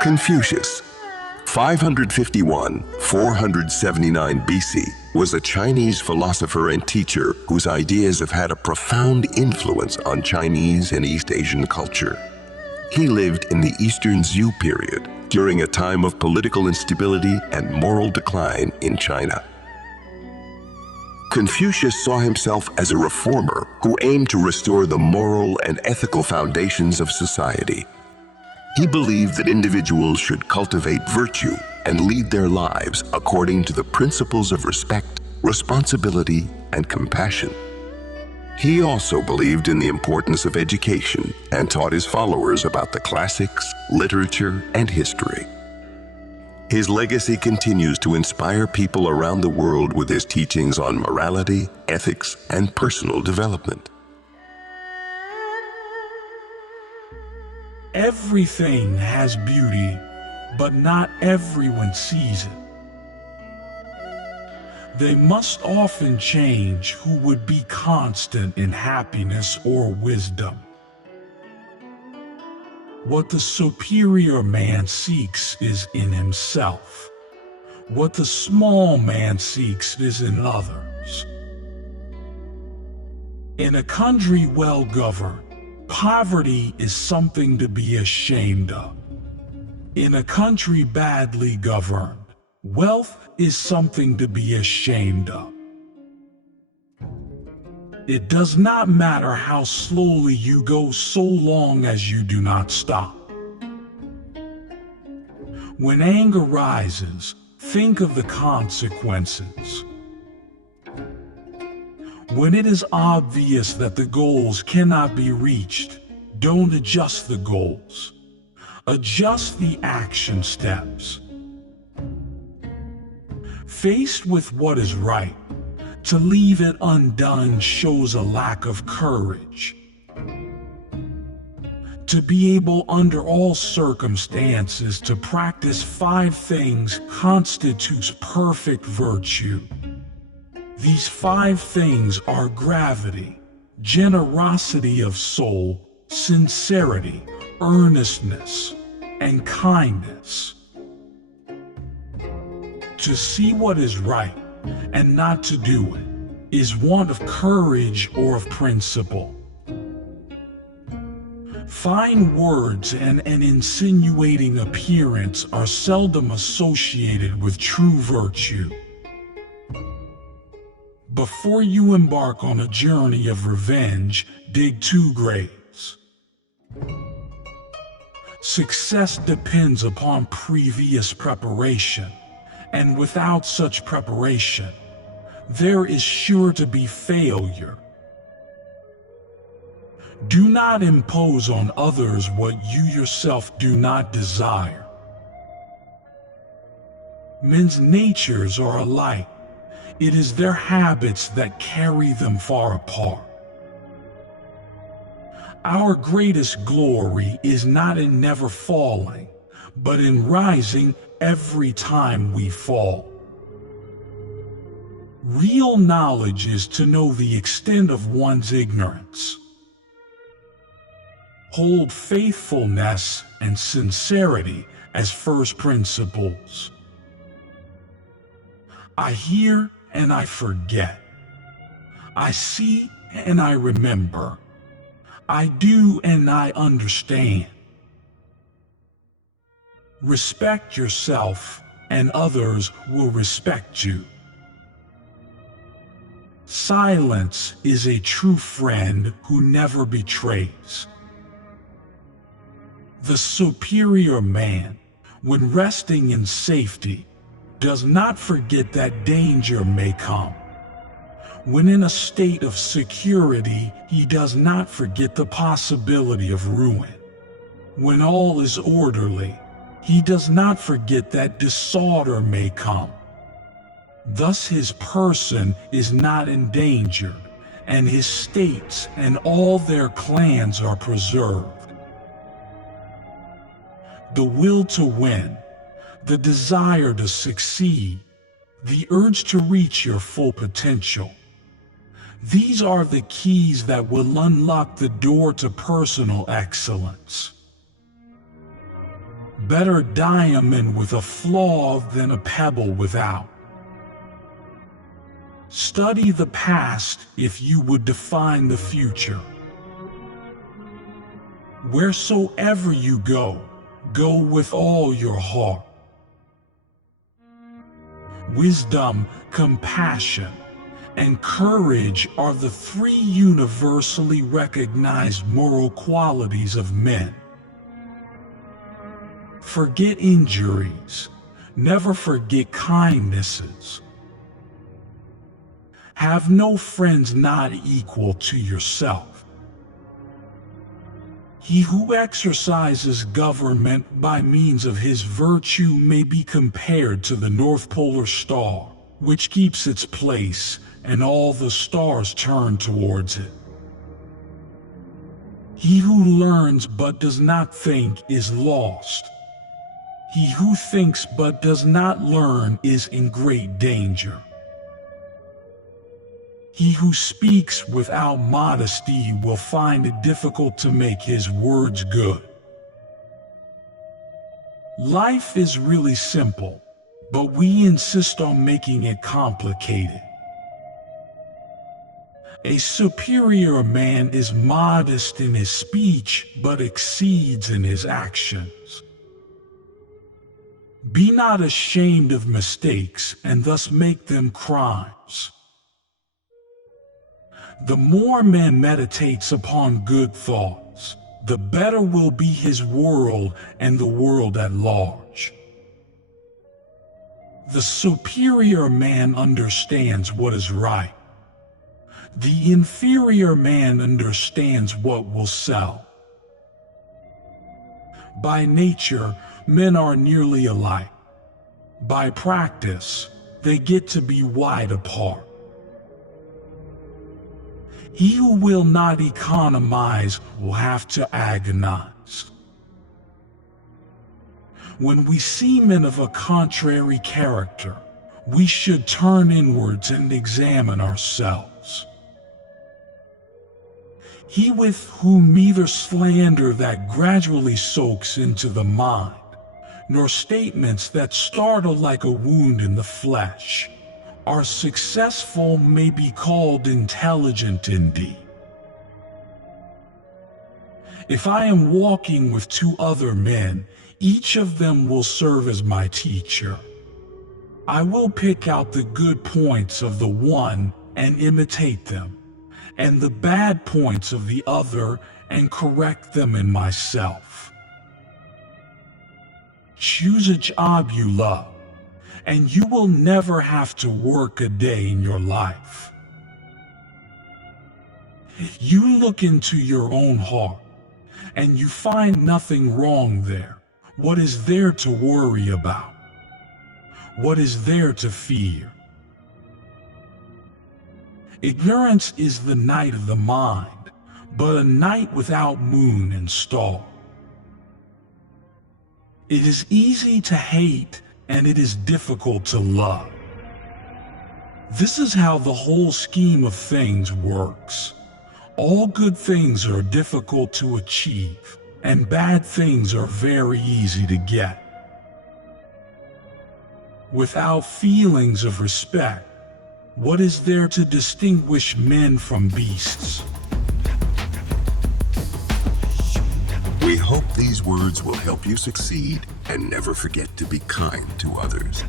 Confucius, 551–479 BC, was a Chinese philosopher and teacher whose ideas have had a profound influence on Chinese and East Asian culture. He lived in the Eastern Zhou period, during a time of political instability and moral decline in China. Confucius saw himself as a reformer who aimed to restore the moral and ethical foundations of society. He believed that individuals should cultivate virtue and lead their lives according to the principles of respect, responsibility, and compassion. He also believed in the importance of education and taught his followers about the classics, literature, and history. His legacy continues to inspire people around the world with his teachings on morality, ethics, and personal development. Everything has beauty, but not everyone sees it. They must often change who would be constant in happiness or wisdom. What the superior man seeks is in himself. What the small man seeks is in others. In a country well governed, poverty is something to be ashamed of. In a country badly governed, wealth is something to be ashamed of. It does not matter how slowly you go so long as you do not stop. When anger rises, think of the consequences. When it is obvious that the goals cannot be reached, don't adjust the goals. Adjust the action steps. Faced with what is right, to leave it undone shows a lack of courage. To be able under all circumstances to practice 5 things constitutes perfect virtue. These 5 things are gravity, generosity of soul, sincerity, earnestness, and kindness. To see what is right and not to do it is want of courage or of principle. Fine words and an insinuating appearance are seldom associated with true virtue. Before you embark on a journey of revenge, dig 2 graves. Success depends upon previous preparation, and without such preparation, there is sure to be failure. Do not impose on others what you yourself do not desire. Men's natures are alike. It is their habits that carry them far apart. Our greatest glory is not in never falling, but in rising every time we fall. Real knowledge is to know the extent of one's ignorance. Hold faithfulness and sincerity as first principles. I hear and I forget. I see and I remember. I do and I understand. Respect yourself and others will respect you. Silence is a true friend who never betrays. The superior man, when resting in safety, does not forget that danger may come. When in a state of security, he does not forget the possibility of ruin. When all is orderly, he does not forget that disorder may come. Thus his person is not endangered, and his states and all their clans are preserved. The will to win, the desire to succeed, the urge to reach your full potential. These are the keys that will unlock the door to personal excellence. better diamond with a flaw than a pebble without. Study the past if you would define the future. Wheresoever you go, go with all your heart. Wisdom, compassion, and courage are the three universally recognized moral qualities of men. Forget injuries. Never forget kindnesses. Have no friends not equal to yourself. He who exercises government by means of his virtue may be compared to the North Polar Star, which keeps its place, and all the stars turn towards it. He who learns but does not think is lost. He who thinks but does not learn is in great danger. He who speaks without modesty will find it difficult to make his words good. Life is really simple, but we insist on making it complicated. A superior man is modest in his speech, but exceeds in his actions. Be not ashamed of mistakes, and thus make them crimes. The more man meditates upon good thoughts, the better will be his world and the world at large. The superior man understands what is right. The inferior man understands what will sell. By nature, men are nearly alike. By practice, they get to be wide apart. He who will not economize will have to agonize. When we see men of a contrary character, we should turn inwards and examine ourselves. He with whom neither slander that gradually soaks into the mind, nor statements that startle like a wound in the flesh, are successful may be called intelligent indeed. If I am walking with two other men, each of them will serve as my teacher. I will pick out the good points of the one and imitate them, and the bad points of the other and correct them in myself. Choose a job you love, and you will never have to work a day in your life. You look into your own heart, and you find nothing wrong there. What is there to worry about? What is there to fear? Ignorance is the night of the mind, but a night without moon and star. It is easy to hate, and it is difficult to love. This is how the whole scheme of things works. All good things are difficult to achieve, and bad things are very easy to get. Without feelings of respect, what is there to distinguish men from beasts? We hope these words will help you succeed and never forget to be kind to others.